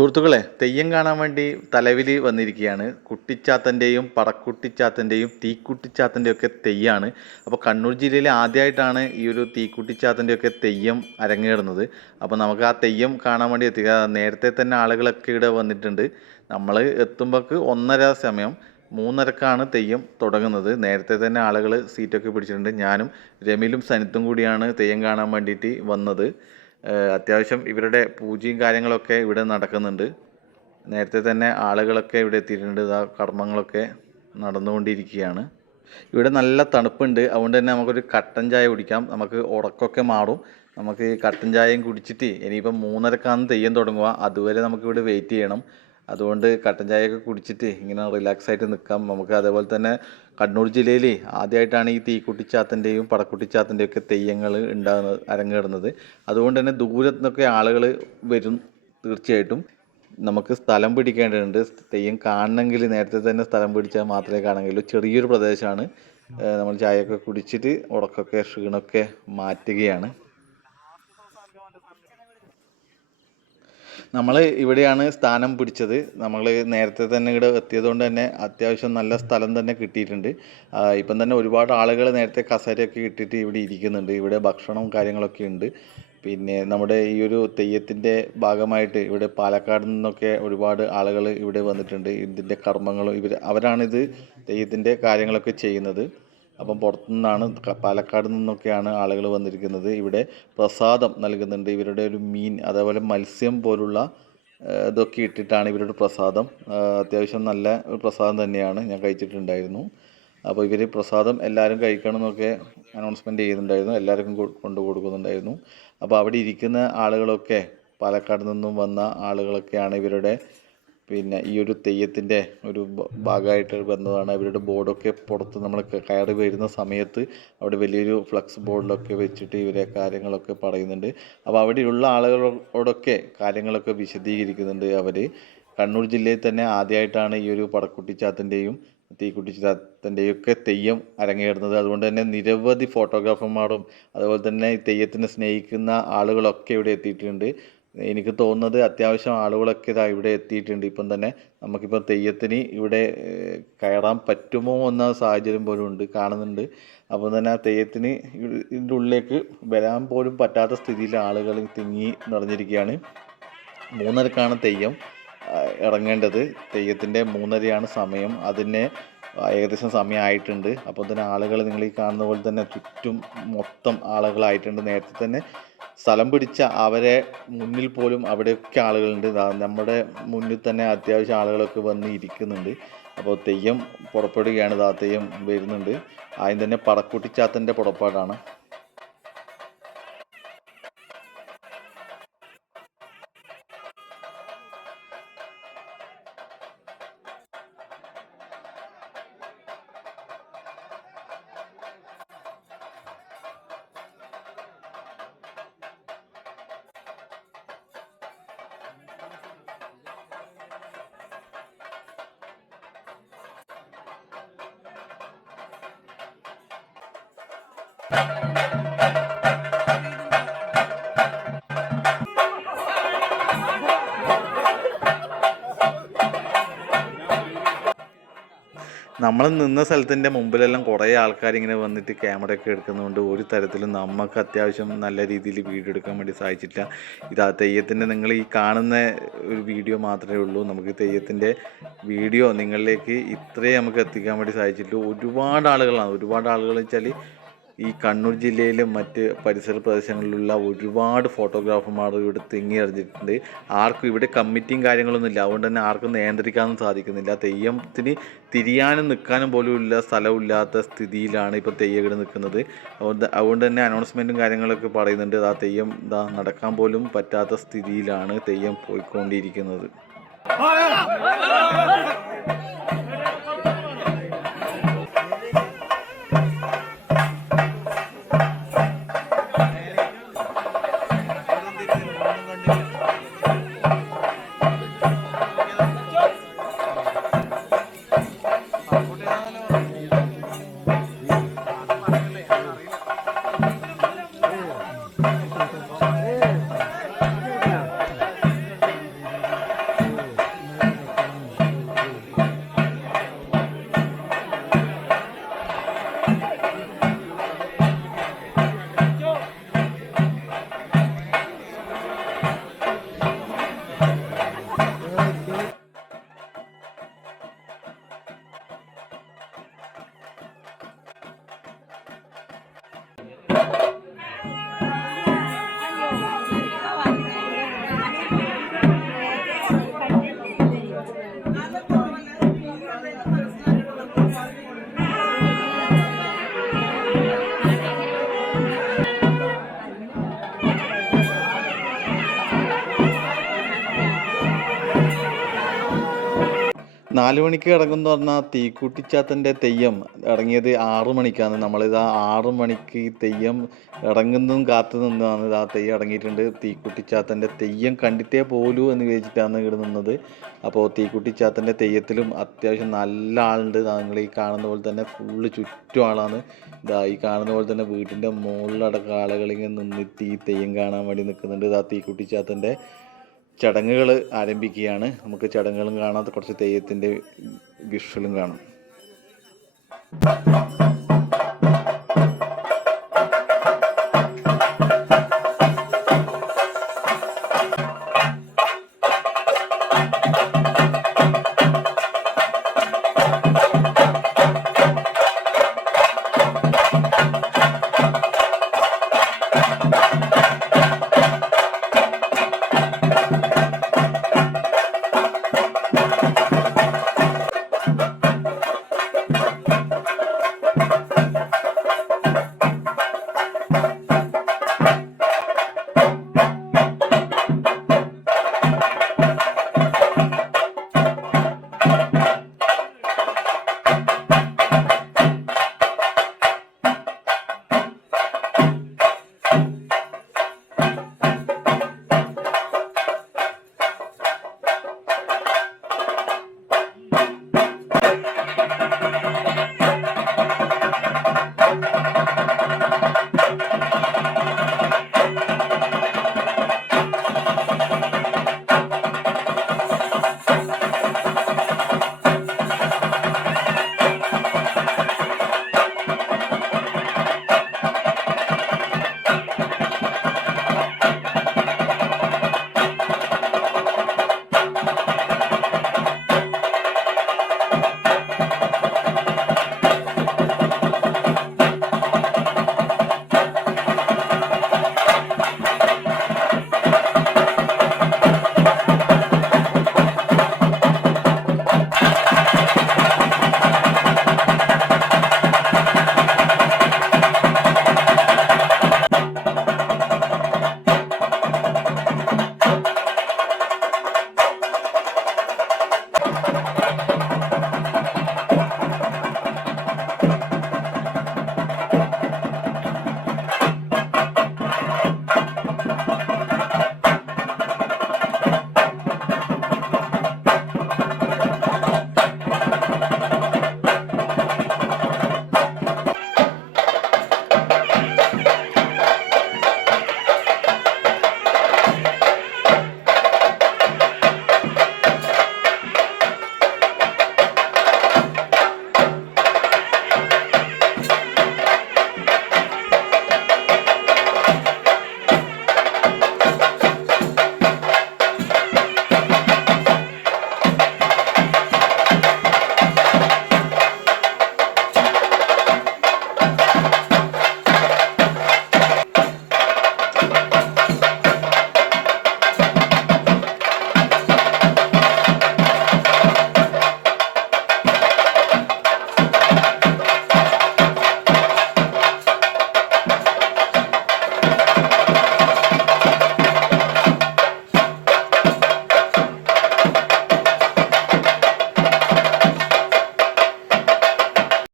സുഹൃത്തുക്കളെ, തെയ്യം കാണാൻ വേണ്ടി തലവിൽ വന്നിരിക്കുകയാണ്. കുട്ടിച്ചാത്തൻ്റെയും പടക്കുട്ടിച്ചാത്തൻ്റെയും തീക്കുട്ടിച്ചാത്തൻ്റെയും ഒക്കെ തെയ്യമാണ്. അപ്പോൾ കണ്ണൂർ ജില്ലയിൽ ആദ്യമായിട്ടാണ് ഈ ഒരു തീക്കുട്ടിച്ചാത്തൻ്റെ ഒക്കെ തെയ്യം അരങ്ങേറുന്നത്. അപ്പോൾ നമുക്ക് ആ തെയ്യം കാണാൻ വേണ്ടി എത്തുക. നേരത്തെ തന്നെ ആളുകളൊക്കെ ഇവിടെ വന്നിട്ടുണ്ട്. നമ്മൾ എത്തുമ്പോൾക്ക് 1:30 സമയം, 3:30ക്കാണ് തെയ്യം തുടങ്ങുന്നത്. നേരത്തെ തന്നെ ആളുകൾ സീറ്റൊക്കെ പിടിച്ചിട്ടുണ്ട്. ഞാനും രമിലും സനിത്തും കൂടിയാണ് തെയ്യം കാണാൻ വേണ്ടിയിട്ട് വന്നത്. അത്യാവശ്യം ഇവരുടെ പൂജയും കാര്യങ്ങളൊക്കെ ഇവിടെ നടക്കുന്നുണ്ട്. നേരത്തെ തന്നെ ആളുകളൊക്കെ ഇവിടെ എത്തിയിട്ടുണ്ട്. ആ കർമ്മങ്ങളൊക്കെ നടന്നുകൊണ്ടിരിക്കുകയാണ്. ഇവിടെ നല്ല തണുപ്പുണ്ട്. അതുകൊണ്ട് തന്നെ നമുക്കൊരു കട്ടൻ ചായ കുടിക്കാം. നമുക്ക് ഉറക്കമൊക്കെ മാറും. നമുക്ക് കട്ടൻ ചായയും കുടിച്ചിട്ട് ഇനിയിപ്പം 3:30ക്കാണ് തെയ്യം തുടങ്ങുക. അതുവരെ നമുക്കിവിടെ വെയിറ്റ് ചെയ്യണം. അതുകൊണ്ട് കട്ടൻ ചായയൊക്കെ കുടിച്ചിട്ട് ഇങ്ങനെ റിലാക്സ് ആയിട്ട് നിൽക്കാം നമുക്ക്. അതേപോലെ തന്നെ കണ്ണൂർ ജില്ലയിൽ ആദ്യമായിട്ടാണ് ഈ തീക്കുട്ടിച്ചാത്തൻ്റെയും പടക്കുട്ടിച്ചാത്തൻ്റെയും ഒക്കെ തെയ്യങ്ങൾ അരങ്ങേറുന്നത്. അതുകൊണ്ട് തന്നെ ദൂരത്തു നിന്നൊക്കെ ആളുകൾ വരും. തീർച്ചയായിട്ടും നമുക്ക് സ്ഥലം പിടിക്കേണ്ടതുണ്ട്. തെയ്യം കാണണമെങ്കിൽ നേരത്തെ തന്നെ സ്ഥലം പിടിച്ചാൽ മാത്രമേ കാണാൻ കഴിയുള്ളൂ. ചെറിയൊരു പ്രദേശമാണ്. നമ്മൾ ചായയൊക്കെ കുടിച്ചിട്ട് ഉറക്കമൊക്കെ ക്ഷീണമൊക്കെ മാറ്റുകയാണ്. നമ്മൾ ഇവിടെയാണ് സ്ഥാനം പിടിച്ചത്. നമ്മൾ നേരത്തെ തന്നെ ഇവിടെ എത്തിയതുകൊണ്ട് തന്നെ അത്യാവശ്യം നല്ല സ്ഥലം തന്നെ കിട്ടിയിട്ടുണ്ട്. ഇപ്പം തന്നെ ഒരുപാട് ആളുകൾ നേരത്തെ കസേരയൊക്കെ ഇട്ടിട്ട് ഇവിടെ ഇരിക്കുന്നുണ്ട്. ഇവിടെ ഭക്ഷണവും കാര്യങ്ങളൊക്കെ ഉണ്ട്. പിന്നെ നമ്മുടെ ഈ ഒരു തെയ്യത്തിൻ്റെ ഭാഗമായിട്ട് ഇവിടെ പാലക്കാട് നിന്നൊക്കെ ഒരുപാട് ആളുകൾ ഇവിടെ വന്നിട്ടുണ്ട്. ഇതിൻ്റെ കർമ്മങ്ങളും അവരാണിത് തെയ്യത്തിൻ്റെ കാര്യങ്ങളൊക്കെ ചെയ്യുന്നത്. അപ്പം പുറത്തുനിന്നാണ്, പാലക്കാട് നിന്നൊക്കെയാണ് ആളുകൾ വന്നിരിക്കുന്നത്. ഇവിടെ പ്രസാദം നൽകുന്നുണ്ട്. ഇവരുടെ ഒരു മീൻ, അതേപോലെ മത്സ്യം പോലുള്ള ഇതൊക്കെ ഇട്ടിട്ടാണ് ഇവരുടെ പ്രസാദം. അത്യാവശ്യം നല്ല ഒരു പ്രസാദം തന്നെയാണ്. ഞാൻ കഴിച്ചിട്ടുണ്ടായിരുന്നു. അപ്പോൾ ഇവർ പ്രസാദം എല്ലാവരും കഴിക്കണം എന്നൊക്കെ അനൗൺസ്മെൻറ്റ് ചെയ്യുന്നുണ്ടായിരുന്നു. എല്ലാവർക്കും കൊണ്ടു കൊടുക്കുന്നുണ്ടായിരുന്നു. അപ്പോൾ അവിടെ ഇരിക്കുന്ന ആളുകളൊക്കെ പാലക്കാട് നിന്നും വന്ന ആളുകളൊക്കെയാണ്. ഇവരുടെ പിന്നെ ഈ ഒരു തെയ്യത്തിൻ്റെ ഒരു ഭാഗമായിട്ട് വന്നതാണ്. ഇവരുടെ ബോർഡൊക്കെ പുറത്ത് നമ്മൾ കയറി വരുന്ന സമയത്ത് അവിടെ വലിയൊരു ഫ്ലക്സ് ബോർഡിലൊക്കെ വെച്ചിട്ട് ഇവരെ കാര്യങ്ങളൊക്കെ പറയുന്നുണ്ട്. അപ്പോൾ അവിടെയുള്ള ആളുകളോടൊക്കെ കാര്യങ്ങളൊക്കെ വിശദീകരിക്കുന്നുണ്ട് അവർ. കണ്ണൂർ ജില്ലയിൽ തന്നെ ആദ്യമായിട്ടാണ് ഈ ഒരു പടക്കുട്ടിച്ചാത്തൻ്റെയും തീക്കുട്ടിച്ചാത്തൻ്റെയും ഒക്കെ തെയ്യം അരങ്ങേറുന്നത്. അതുകൊണ്ട് തന്നെ നിരവധി ഫോട്ടോഗ്രാഫർമാരും അതുപോലെ തന്നെ ഈ തെയ്യത്തിനെ സ്നേഹിക്കുന്ന ആളുകളൊക്കെ ഇവിടെ എത്തിയിട്ടുണ്ട്. എനിക്ക് തോന്നുന്നത് അത്യാവശ്യം ആളുകളൊക്കെ ഇതാ ഇവിടെ എത്തിയിട്ടുണ്ട്. ഇപ്പം തന്നെ നമുക്കിപ്പോൾ തെയ്യത്തിന് ഇവിടെ കയറാൻ പറ്റുമോ എന്ന സാഹചര്യം പോലും ഉണ്ട്, കാണുന്നുണ്ട്. അപ്പോൾ തന്നെ ആ തെയ്യത്തിന് ഇതിൻ്റെ ഉള്ളിലേക്ക് വരാൻ പോലും പറ്റാത്ത സ്ഥിതിയിൽ ആളുകൾ തിങ്ങി നിറഞ്ഞിരിക്കുകയാണ്. 3:30ക്കാണ് തെയ്യം ഇറങ്ങേണ്ടത്. തെയ്യത്തിൻ്റെ 3:30യാണ് സമയം. അതിന് ഏകദേശം സമയമായിട്ടുണ്ട്. അപ്പോൾ തന്നെ ആളുകൾ നിങ്ങൾ ഈ കാണുന്ന പോലെ തന്നെ ചുറ്റും മൊത്തം ആളുകളായിട്ടുണ്ട്. നേരത്തെ തന്നെ സ്ഥലം പിടിച്ച അവരെ മുന്നിൽ പോലും അവിടെയൊക്കെ ആളുകളുണ്ട്. നമ്മുടെ മുന്നിൽ തന്നെ അത്യാവശ്യം ആളുകളൊക്കെ വന്ന് ഇരിക്കുന്നുണ്ട്. അപ്പോൾ തെയ്യം പുറപ്പെടുകയാണ്. തെയ്യം വരുന്നുണ്ട്. ആദ്യം തന്നെ പടക്കുട്ടിച്ചാത്തൻ്റെ പുറപ്പാടാണ്. നമ്മൾ നിന്ന സ്ഥലത്തിൻ്റെ മുമ്പിലെല്ലാം കുറേ ആൾക്കാർ ഇങ്ങനെ വന്നിട്ട് ക്യാമറയൊക്കെ എടുക്കുന്നതുകൊണ്ട് ഒരു തരത്തിലും നമുക്ക് അത്യാവശ്യം നല്ല രീതിയിൽ വീഡിയോ എടുക്കാൻ വേണ്ടി സാധിച്ചിട്ടില്ല. ഇതാ തെയ്യത്തിൻ്റെ നിങ്ങൾ ഈ കാണുന്ന ഒരു വീഡിയോ മാത്രമേ ഉള്ളൂ. നമുക്ക് തെയ്യത്തിൻ്റെ വീഡിയോ നിങ്ങളിലേക്ക് ഇത്രയും നമുക്ക് എത്തിക്കാൻ വേണ്ടി സാധിച്ചിട്ടുള്ളൂ. ഒരുപാട് ആളുകൾ വെച്ചാൽ ഈ കണ്ണൂർ ജില്ലയിലും മറ്റ് പരിസര പ്രദേശങ്ങളിലുള്ള ഒരുപാട് ഫോട്ടോഗ്രാഫർമാർ ഇവിടെ തിങ്ങി അറിഞ്ഞിട്ടുണ്ട്. ആർക്കും ഇവിടെ കമ്മിറ്റിയും കാര്യങ്ങളൊന്നും ഇല്ല. അതുകൊണ്ട് തന്നെ ആർക്കും നിയന്ത്രിക്കാനും സാധിക്കുന്നില്ല. തെയ്യത്തിന് തിരിയാനും നിൽക്കാനും പോലും ഇല്ല, സ്ഥലമില്ലാത്ത സ്ഥിതിയിലാണ് ഇപ്പോൾ തെയ്യം ഇവിടെ നിൽക്കുന്നത്. അതുകൊണ്ട് തന്നെ അനൗൺസ്മെൻറ്റും കാര്യങ്ങളൊക്കെ പറയുന്നുണ്ട്. ആ തെയ്യം നടക്കാൻ പോലും പറ്റാത്ത സ്ഥിതിയിലാണ് തെയ്യം പോയിക്കൊണ്ടിരിക്കുന്നത്. 4 മണിക്ക് ഇറങ്ങുംന്ന് പറഞ്ഞാൽ തീക്കുട്ടിച്ചാത്തൻ്റെ തെയ്യം ഇറങ്ങിയത് 6 മണിക്കാണ്. നമ്മളിതാ 6 മണിക്ക് ഈ തെയ്യം ഇറങ്ങുന്നതും കാത്തു നിന്നാണ് ഇതാ തെയ്യം ഇറങ്ങിയിട്ടുണ്ട്. തീക്കുട്ടിച്ചാത്തൻ്റെ തെയ്യം കണ്ടിട്ടേ പോലൂ എന്ന് വിചാരിച്ചിട്ടാണ് ഇവിടെ നിന്നത്. അപ്പോൾ തീക്കുട്ടിച്ചാത്തൻ്റെ തെയ്യത്തിലും അത്യാവശ്യം നല്ല ആളുണ്ട്. നിങ്ങൾ ഈ കാണുന്ന പോലെ തന്നെ ഫുള്ള് ചുറ്റും ആളാണ്. ഇതാ ഈ കാണുന്ന പോലെ തന്നെ വീട്ടിൻ്റെ മുകളിലടക്കം ആളുകളിങ്ങനെ നിന്നിട്ട് ഈ തെയ്യം കാണാൻ വേണ്ടി നിൽക്കുന്നുണ്ട്. ഇതാ തീക്കുട്ടിച്ചാത്തൻ്റെ ചടങ്ങുകൾ ആരംഭിക്കുകയാണ്. നമുക്ക് ചടങ്ങുകളും കാണാം, കുറച്ച് തെയ്യത്തിൻ്റെ വിഷ്വലും കാണാം.